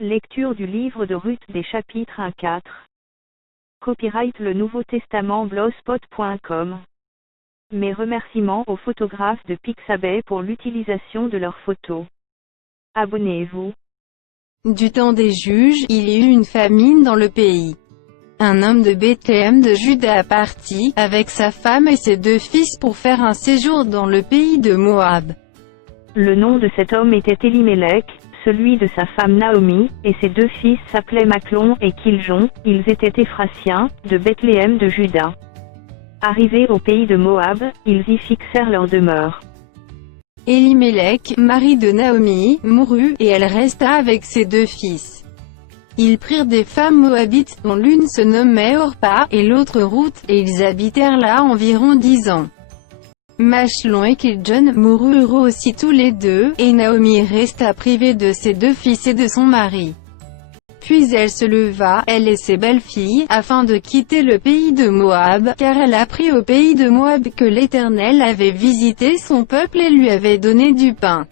Lecture du livre de Ruth des chapitres 1 à 4. Copyright Le Nouveau Testament blogspot.com. Mes remerciements aux photographes de Pixabay pour l'utilisation de leurs photos. Abonnez-vous. Du temps des juges, il y eut une famine dans le pays. Un homme de Bethléem de Juda partit, avec sa femme et ses 2 fils pour faire un séjour dans le pays de Moab. Le nom de cet homme était Élimélec, celui de sa femme Naomi, et ses 2 fils s'appelaient Machlon et Kiljon, ils étaient Éphratiens, de Bethléem de Juda. Arrivés au pays de Moab, ils y fixèrent leur demeure. Élimélec, mari de Naomi, mourut, et elle resta avec ses 2 fils. Ils prirent des femmes moabites, dont l'une se nommait Orpa, et l'autre Ruth, et ils habitèrent là environ 10 ans. Machlon et Kiljon moururent aussi tous les 2, et Naomi resta privée de ses 2 fils et de son mari. Puis elle se leva, elle et ses belles-filles, afin de quitter le pays de Moab, car elle apprit au pays de Moab que l'Éternel avait visité son peuple et lui avait donné du pain.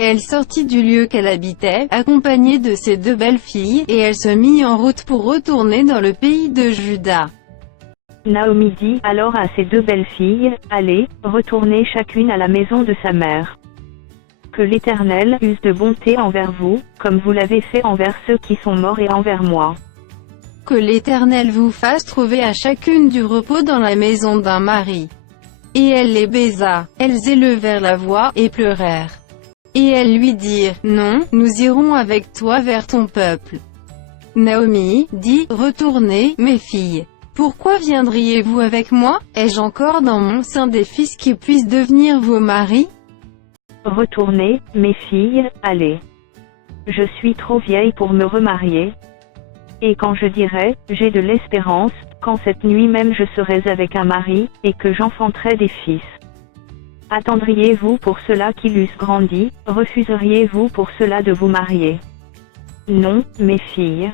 Elle sortit du lieu qu'elle habitait, accompagnée de ses 2 belles-filles, et elle se mit en route pour retourner dans le pays de Juda. Naomi dit alors à ses 2 belles-filles, « Allez, retournez chacune à la maison de sa mère. Que l'Éternel use de bonté envers vous, comme vous l'avez fait envers ceux qui sont morts et envers moi. Que l'Éternel vous fasse trouver à chacune du repos dans la maison d'un mari. » Et elle les baisa. Elles élevèrent la voix, et pleurèrent. Et elles lui dirent, « Non, nous irons avec toi vers ton peuple. » Naomi dit, « Retournez, mes filles. Pourquoi viendriez-vous avec moi? Ai-je encore dans mon sein des fils qui puissent devenir vos maris? Retournez, mes filles, allez. Je suis trop vieille pour me remarier. Et quand je dirai, j'ai de l'espérance, quand cette nuit même je serai avec un mari, et que j'enfanterai des fils. Attendriez-vous pour cela qu'ils eussent grandi, refuseriez-vous pour cela de vous marier? Non, mes filles.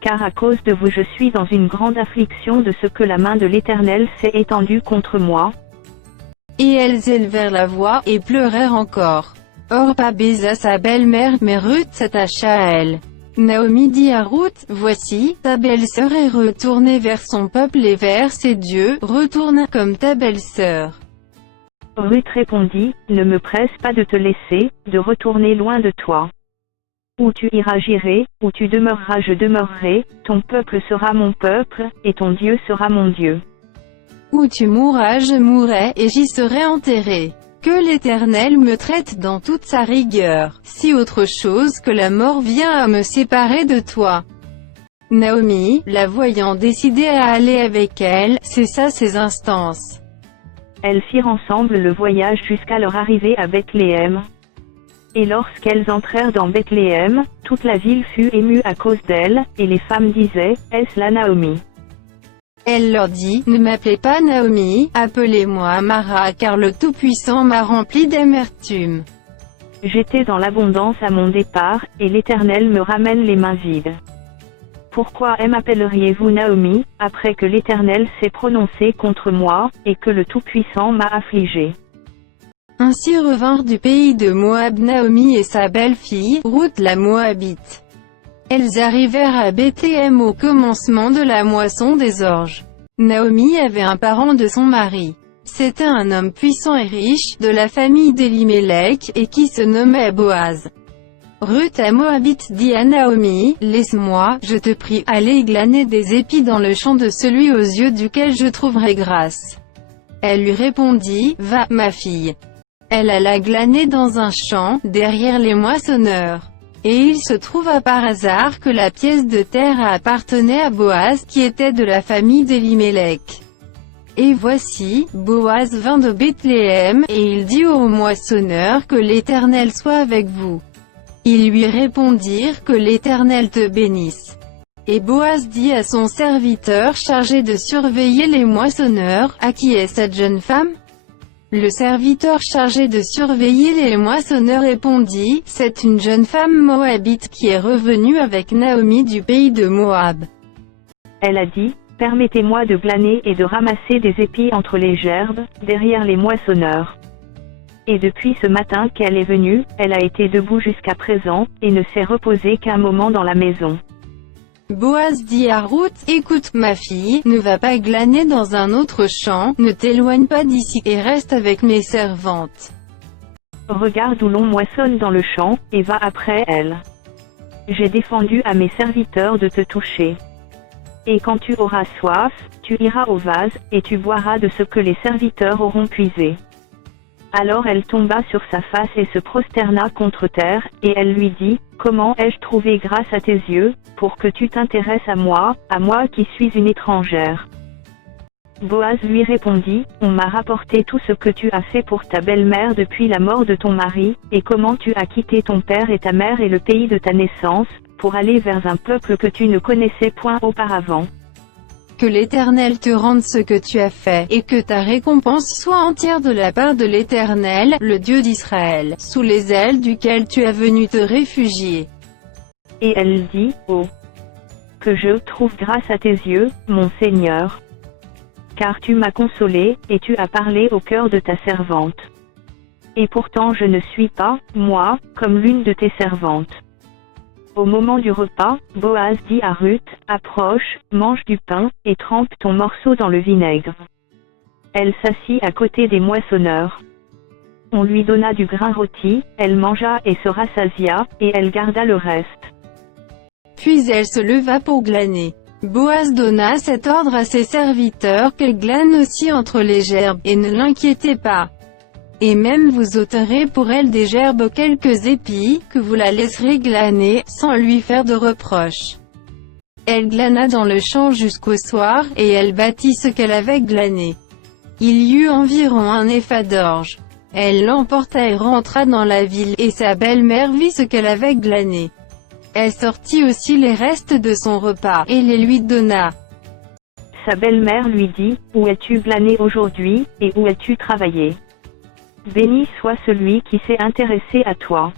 Car à cause de vous je suis dans une grande affliction de ce que la main de l'Éternel s'est étendue contre moi. » Et elles élevèrent la voix, et pleurèrent encore. Orpa baisa sa belle-mère, mais Ruth s'attacha à elle. Naomi dit à Ruth, « Voici, ta belle-sœur est retournée vers son peuple et vers ses dieux, retourne comme ta belle-sœur. » Ruth répondit, « Ne me presse pas de te laisser, de retourner loin de toi. Où tu iras j'irai, où tu demeureras je demeurerai, ton peuple sera mon peuple, et ton Dieu sera mon Dieu. Où tu mourras je mourrai, et j'y serai enterré. Que l'Éternel me traite dans toute sa rigueur, si autre chose que la mort vient à me séparer de toi. » Naomi, la voyant décidée à aller avec elle, cessa ses instances. Elles firent ensemble le voyage jusqu'à leur arrivée à Bethléem. Et lorsqu'elles entrèrent dans Bethléem, toute la ville fut émue à cause d'elles, et les femmes disaient, « Est-ce là Naomi ?» Elle leur dit, « Ne m'appelez pas Naomi, appelez-moi Mara car le Tout-Puissant m'a rempli d'amertume. J'étais dans l'abondance à mon départ, et l'Éternel me ramène les mains vides. Pourquoi m'appelleriez-vous Naomi, après que l'Éternel s'est prononcé contre moi, et que le Tout-Puissant m'a affligé ?» Ainsi revinrent du pays de Moab Naomi et sa belle-fille, Ruth la Moabite. Elles arrivèrent à Bethléem au commencement de la moisson des orges. Naomi avait un parent de son mari. C'était un homme puissant et riche, de la famille d'Élimélec, et qui se nommait Boaz. Ruth la Moabite dit à Naomi, « Laisse-moi, je te prie, aller glaner des épis dans le champ de celui aux yeux duquel je trouverai grâce. » Elle lui répondit, « Va, ma fille. » Elle alla glaner dans un champ, derrière les moissonneurs. Et il se trouva par hasard que la pièce de terre appartenait à Boaz, qui était de la famille d'Élimélec. Et voici, Boaz vint de Bethléem, et il dit aux moissonneurs que l'Éternel soit avec vous. Ils lui répondirent que l'Éternel te bénisse. Et Boaz dit à son serviteur chargé de surveiller les moissonneurs, « À qui est cette jeune femme ?» Le serviteur chargé de surveiller les moissonneurs répondit, « C'est une jeune femme moabite qui est revenue avec Naomi du pays de Moab. » Elle a dit, « Permettez-moi de glaner et de ramasser des épis entre les gerbes, derrière les moissonneurs. » Et depuis ce matin qu'elle est venue, elle a été debout jusqu'à présent, et ne s'est reposée qu'un moment dans la maison. Boaz dit à Ruth, écoute, ma fille, ne va pas glaner dans un autre champ, ne t'éloigne pas d'ici, et reste avec mes servantes. Regarde où l'on moissonne dans le champ, et va après elles. J'ai défendu à mes serviteurs de te toucher. Et quand tu auras soif, tu iras au vase, et tu boiras de ce que les serviteurs auront puisé. Alors elle tomba sur sa face et se prosterna contre terre, et elle lui dit, comment ai-je trouvé grâce à tes yeux, pour que tu t'intéresses à moi qui suis une étrangère? Boaz lui répondit, on m'a rapporté tout ce que tu as fait pour ta belle-mère depuis la mort de ton mari, et comment tu as quitté ton père et ta mère et le pays de ta naissance, pour aller vers un peuple que tu ne connaissais point auparavant. Que l'Éternel te rende ce que tu as fait, et que ta récompense soit entière de la part de l'Éternel, le Dieu d'Israël, sous les ailes duquel tu es venu te réfugier. Et elle dit, oh, que je trouve grâce à tes yeux, mon Seigneur. Car tu m'as consolé, et tu as parlé au cœur de ta servante. Et pourtant je ne suis pas, moi, comme l'une de tes servantes. Au moment du repas, Boaz dit à Ruth, approche, mange du pain, et trempe ton morceau dans le vinaigre. Elle s'assit à côté des moissonneurs. On lui donna du grain rôti, elle mangea et se rassasia, et elle garda le reste. Puis elle se leva pour glaner. Boaz donna cet ordre à ses serviteurs qu'elle glane aussi entre les gerbes, et ne l'inquiétez pas. Et même vous ôterez pour elle des gerbes quelques épis, que vous la laisserez glaner, sans lui faire de reproche. Elle glana dans le champ jusqu'au soir, et elle bâtit ce qu'elle avait glané. Il y eut environ un épha d'orge. Elle l'emporta et rentra dans la ville, et sa belle-mère vit ce qu'elle avait glané. Elle sortit aussi les restes de son repas, et les lui donna. Sa belle-mère lui dit, où es-tu glané aujourd'hui, et où as-tu travaillé? Béni soit celui qui s'est intéressé à toi.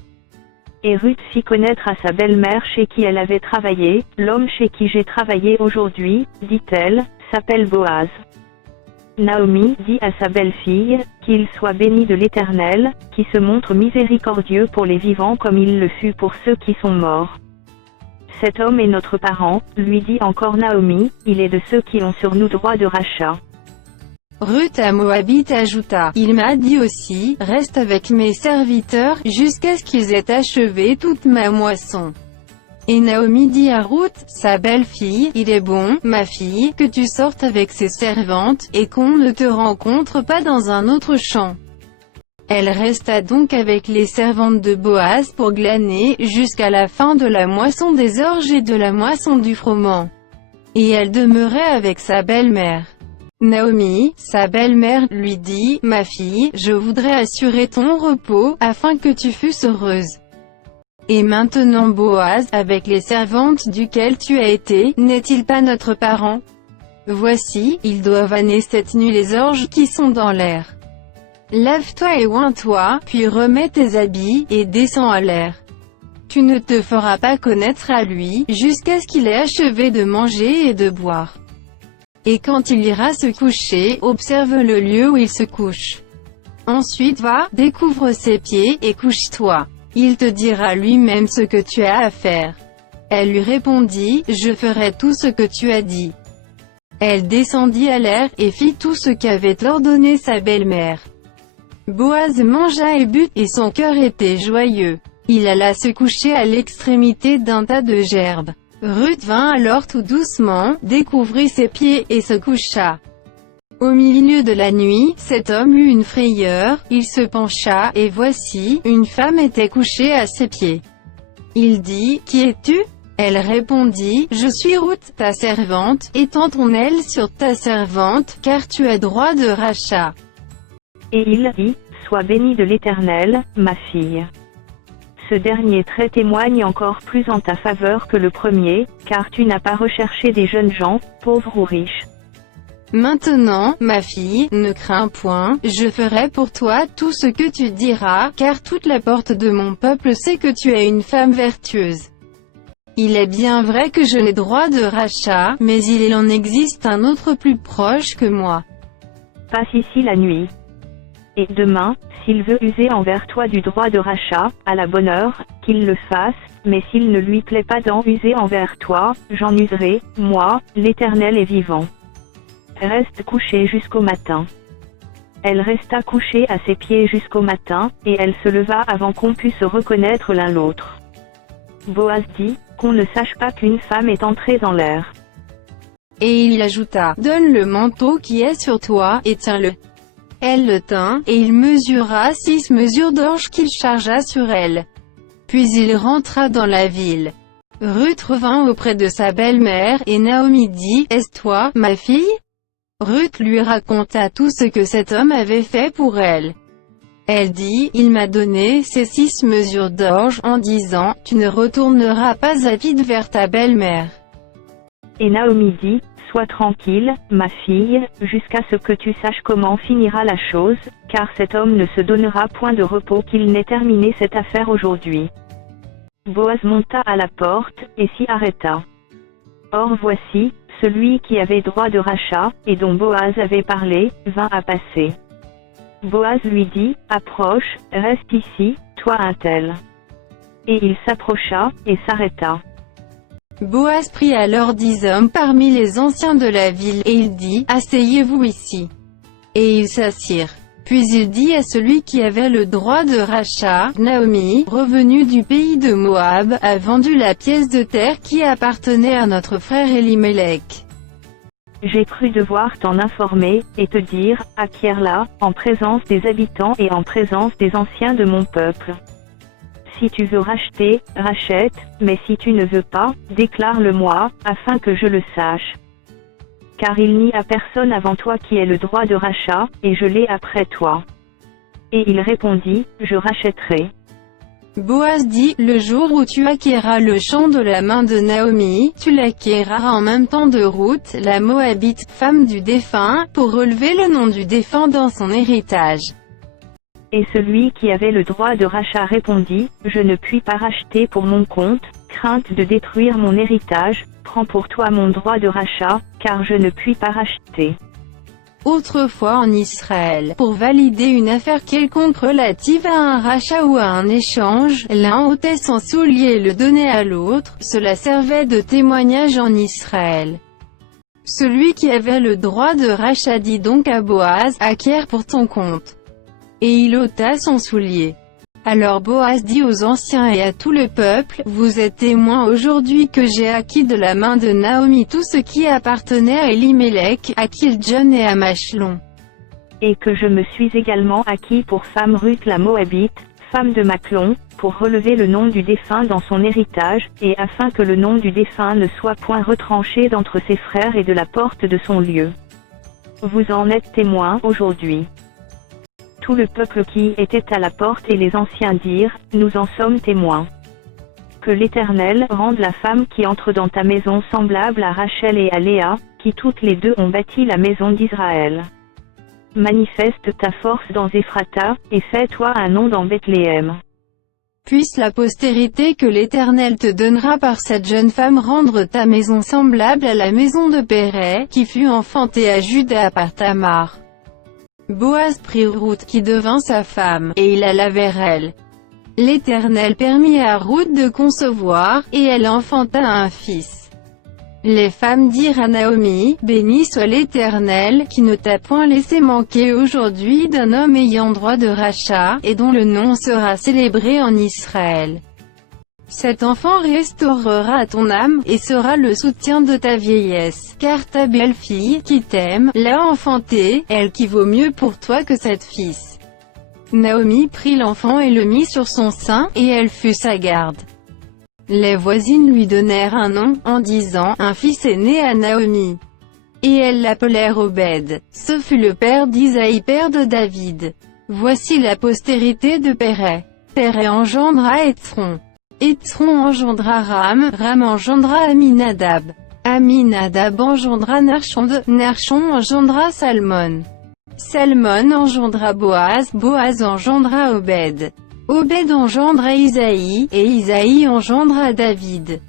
Et Ruth fit connaître à sa belle-mère chez qui elle avait travaillé, l'homme chez qui j'ai travaillé aujourd'hui, dit-elle, s'appelle Boaz. Naomi dit à sa belle-fille, qu'il soit béni de l'Éternel, qui se montre miséricordieux pour les vivants comme il le fut pour ceux qui sont morts. Cet homme est notre parent, lui dit encore Naomi, il est de ceux qui ont sur nous droit de rachat. Ruth à Moabite ajouta, il m'a dit aussi, reste avec mes serviteurs, jusqu'à ce qu'ils aient achevé toute ma moisson. Et Naomi dit à Ruth, sa belle-fille, il est bon, ma fille, que tu sortes avec ses servantes, et qu'on ne te rencontre pas dans un autre champ. Elle resta donc avec les servantes de Boaz pour glaner, jusqu'à la fin de la moisson des orges et de la moisson du froment. Et elle demeurait avec sa belle-mère. Naomi, sa belle-mère, lui dit, ma fille, je voudrais assurer ton repos, afin que tu fusses heureuse. Et maintenant Boaz, avec les servantes duquel tu as été, n'est-il pas notre parent? Voici, ils doivent âner cette nuit les orges qui sont dans l'air. Lève-toi et oins-toi, puis remets tes habits, et descends à l'air. Tu ne te feras pas connaître à lui, jusqu'à ce qu'il ait achevé de manger et de boire. Et quand il ira se coucher, observe le lieu où il se couche. Ensuite va, découvre ses pieds, et couche-toi. Il te dira lui-même ce que tu as à faire. Elle lui répondit, je ferai tout ce que tu as dit. Elle descendit à l'air, et fit tout ce qu'avait ordonné sa belle-mère. Boaz mangea et but, et son cœur était joyeux. Il alla se coucher à l'extrémité d'un tas de gerbes. Ruth vint alors tout doucement, découvrit ses pieds, et se coucha. Au milieu de la nuit, cet homme eut une frayeur, il se pencha, et voici, une femme était couchée à ses pieds. Il dit, qui es-tu? Elle répondit, je suis Ruth, ta servante, étends ton aile sur ta servante, car tu as droit de rachat. Et il dit, sois bénie de l'Éternel, ma fille. Ce dernier trait témoigne encore plus en ta faveur que le premier, car tu n'as pas recherché des jeunes gens, pauvres ou riches. Maintenant, ma fille, ne crains point, je ferai pour toi tout ce que tu diras, car toute la porte de mon peuple sait que tu es une femme vertueuse. Il est bien vrai que je n'ai droit de rachat, mais il en existe un autre plus proche que moi. Passe ici la nuit. Et demain, s'il veut user envers toi du droit de rachat, à la bonne heure, qu'il le fasse, mais s'il ne lui plaît pas d'en user envers toi, j'en userai, moi, l'Éternel est vivant. Reste couchée jusqu'au matin. Elle resta couchée à ses pieds jusqu'au matin, et elle se leva avant qu'on pût se reconnaître l'un l'autre. Boaz dit, qu'on ne sache pas qu'une femme est entrée dans l'air. Et il ajouta, donne le manteau qui est sur toi, et tiens-le. Elle le tint, et il mesura 6 mesures d'orge qu'il chargea sur elle. Puis il rentra dans la ville. Ruth revint auprès de sa belle-mère, et Naomi dit, est-ce toi, ma fille? Ruth lui raconta tout ce que cet homme avait fait pour elle. Elle dit, il m'a donné ces 6 mesures d'orge, en disant, tu ne retourneras pas avide vers ta belle-mère. Et Naomi dit, sois tranquille, ma fille, jusqu'à ce que tu saches comment finira la chose, car cet homme ne se donnera point de repos qu'il n'ait terminé cette affaire aujourd'hui. Boaz monta à la porte, et s'y arrêta. Or voici, celui qui avait droit de rachat, et dont Boaz avait parlé, vint à passer. Boaz lui dit, approche, reste ici, toi un tel. Et il s'approcha, et s'arrêta. Boaz prit alors 10 hommes parmi les anciens de la ville, et il dit, asseyez-vous ici. Et ils s'assirent. Puis il dit à celui qui avait le droit de rachat, Naomi, revenue du pays de Moab, a vendu la pièce de terre qui appartenait à notre frère Elimelech. J'ai cru devoir t'en informer, et te dire, acquiers-la, en présence des habitants et en présence des anciens de mon peuple. Si tu veux racheter, rachète, mais si tu ne veux pas, déclare-le-moi, afin que je le sache. Car il n'y a personne avant toi qui ait le droit de rachat, et je l'ai après toi. Et il répondit, je rachèterai. Boaz dit, le jour où tu acquerras le champ de la main de Naomi, tu l'acquerras en même temps de Ruth, la Moabite, femme du défunt, pour relever le nom du défunt dans son héritage. Et celui qui avait le droit de rachat répondit, je ne puis pas racheter pour mon compte, crainte de détruire mon héritage, prends pour toi mon droit de rachat, car je ne puis pas racheter. Autrefois en Israël, pour valider une affaire quelconque relative à un rachat ou à un échange, l'un ôtait son soulier et le donnait à l'autre, cela servait de témoignage en Israël. Celui qui avait le droit de rachat dit donc à Boaz, acquiert pour ton compte. Et il ôta son soulier. Alors Boaz dit aux anciens et à tout le peuple, vous êtes témoins aujourd'hui que j'ai acquis de la main de Naomi tout ce qui appartenait à Elimelech, à Kiljon et à Machlon. Et que je me suis également acquis pour femme Ruth la Moabite, femme de Machlon, pour relever le nom du défunt dans son héritage, et afin que le nom du défunt ne soit point retranché d'entre ses frères et de la porte de son lieu. Vous en êtes témoins aujourd'hui. Tout le peuple qui était à la porte et les anciens dirent, nous en sommes témoins. Que l'Éternel rende la femme qui entre dans ta maison semblable à Rachel et à Léa, qui toutes les deux ont bâti la maison d'Israël. Manifeste ta force dans Éphrata, et fais-toi un nom dans Bethléem. Puisse la postérité que l'Éternel te donnera par cette jeune femme rendre ta maison semblable à la maison de Pérez, qui fut enfantée à Juda par Tamar. Boaz prit Ruth qui devint sa femme, et il alla vers elle. L'Éternel permit à Ruth de concevoir, et elle enfanta un fils. Les femmes dirent à Naomi, béni soit l'Éternel, qui ne t'a point laissé manquer aujourd'hui d'un homme ayant droit de rachat, et dont le nom sera célébré en Israël. Cet enfant restaurera ton âme, et sera le soutien de ta vieillesse, car ta belle-fille, qui t'aime, l'a enfanté, elle qui vaut mieux pour toi que 7 fils. Naomi prit l'enfant et le mit sur son sein, et elle fut sa garde. Les voisines lui donnèrent un nom, en disant, un fils est né à Naomi. Et elles l'appelèrent Obed. Ce fut le père d'Isaïe, père de David. Voici la postérité de Pérez. Pérez engendra Étron. Étron engendra Ram, Ram engendra Aminadab. Aminadab engendra Narshon, Narshon engendra Salmon. Salmon engendra Boaz, Boaz engendra Obed. Obed engendra Isaïe, et Isaïe engendra David.